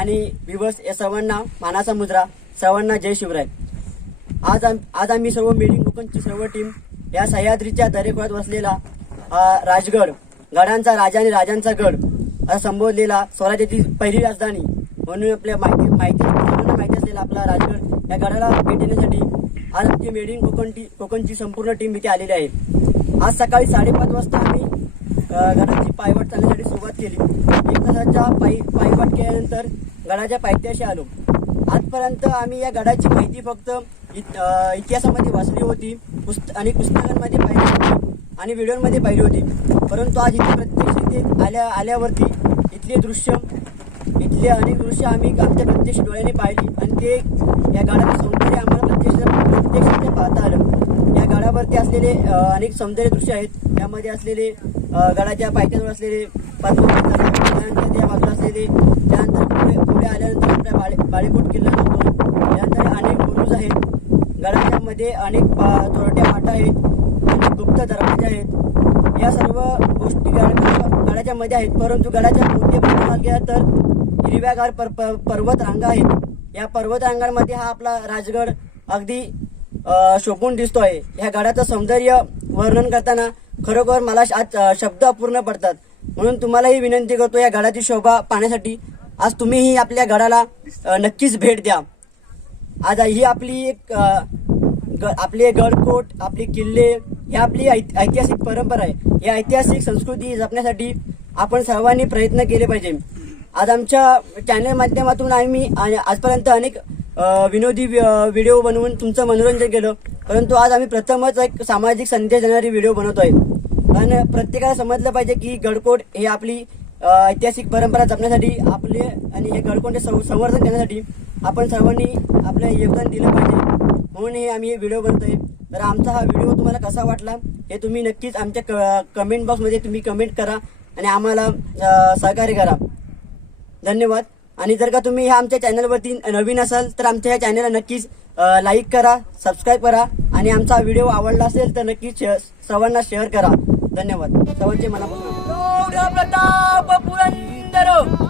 आणि विवस या सर्वांना मानाचा मुजरा सर्वांना जय शिवराय. आज आम आज आम्ही सर्व मिडिंग कोकणची सर्व टीम या सह्याद्रीच्या दरेखोळ्यात वसलेला राजगड गडांचा राजा आणि राजांचा गड असा संबोधलेला स्वराज्याची पहिली राजधानी म्हणून आपल्या माहिती माहिती सर्वांना माहिती असलेला आपला राजगड या गडाला भेट देण्यासाठी आज आमची मेडिंग कोकणची कोकणची संपूर्ण टीम इथे आलेली आहे. आज सकाळी साडेपाच वाजता आम्ही गडाची पायवाट चालण्यासाठी सुरुवात केली. एक तासाच्या पायी पायवाट केल्यानंतर गडाच्या पायथ्याशी आलो. आजपर्यंत आम्ही या गडाची माहिती फक्त इत- इतिहासामध्ये वाचली होती पुस्त आणि पुस्तकांमध्ये पाहिली होती आणि व्हिडिओमध्ये पाहिली होती. परंतु आज इथे प्रत्यक्ष इथे आल्या आल्यावरती इथले दृश्य इथले अनेक दृश्य आम्ही आमच्या प्रत्यक्ष डोळ्याने पाहिली. आणि ते या गडाचं सौंदर्य आम्हाला प्रत्यक्ष प्रत्यक्ष पाहता आलं. या गडावरती असलेले अनेक सौंदर्य दृश्य आहेत. त्यामध्ये असलेले गडाच्या पायथ्याजवळ असलेले पाच त्यानंतर त्या बाजूला असलेले त्यानंतर पुढे आल्यानंतर आपल्या बाळे बाळेकोट किल्ला जातो त्यानंतर अनेक बुरुज आहेत. गडाच्यामध्ये अनेक पा- चोरट्या वाटा आहेत अनेक गुप्त दरवाजे आहेत. या सर्व गोष्टी गडाच्या मध्ये आहेत. परंतु गडाच्या मोठे भागात गेला तर हिरव्यागार पर, पर, पर्वत रांगा आहेत. या पर्वत रांगांमध्ये हा आपला राजगड अगदी शोभून दिसतो आहे ह्या गडाचं सौंदर्य वर्णन करताना खरोखर मला श- आज शब्द अपूर्ण पडतात. म्हणून तुम्हालाही विनंती करतो या गडाची शोभा पाहण्यासाठी. आज तुम्हीही आपल्या गडाला नक्कीच भेट द्या. आज ही आपली एक ग- आपले गडकोट आपले किल्ले ही आपली ऐत- ऐतिहासिक परंपरा आहे. या ऐतिहासिक संस्कृती जपण्यासाठी आपण सर्वांनी प्रयत्न केले पाहिजे. आज आमच्या चॅनल माध्यमातून आम्ही आजपर्यंत अनेक विनोदी वि- व्हिडिओ बनवून तुमचं मनोरंजन केलं. परंतु आज आम्ही प्रथमच एक सामाजिक संदेश देणारी व्हिडिओ बनवतोय. आणि प्रत्येकाला समजलं पाहिजे की गडकोट हे आपली ऐतिहासिक परंपरा जपण्यासाठी आपले आणि हे गडकोंडे सं संवर्धन करण्यासाठी आपण सर्वांनी आपलं योगदान दिलं पाहिजे. म्हणून हे आम्ही हे व्हिडिओ बनतोय तर आमचा हा व्हिडिओ तुम्हाला कसा वाटला हे तुम्ही नक्कीच आमच्या कमेंट बॉक्समध्ये तुम्ही कमेंट करा आणि आम्हाला सहकार्य करा. धन्यवाद. आणि जर का तुम्ही ह्या आमच्या चॅनलवरती नवीन असाल तर आमच्या ह्या चॅनलला नक्कीच लाईक करा सबस्क्राईब करा आणि आमचा व्हिडिओ आवडला असेल तर नक्कीच सर्वांना शेअर करा. धन्यवाद. सर्वांचे मनापासून ¡Pura plata! ¡Pura entero!